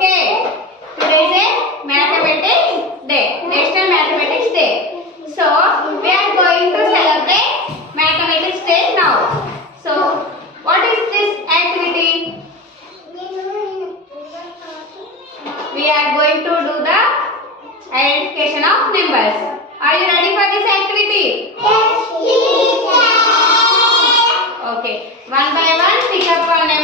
Okay. Today is a Mathematics Day, National Mathematics Day. So we are going to celebrate Mathematics Day now. So what is this activity? We are going to do the identification of numbers. Are you ready for this activity? Yes, teacher. Okay. One by one, pick up one number.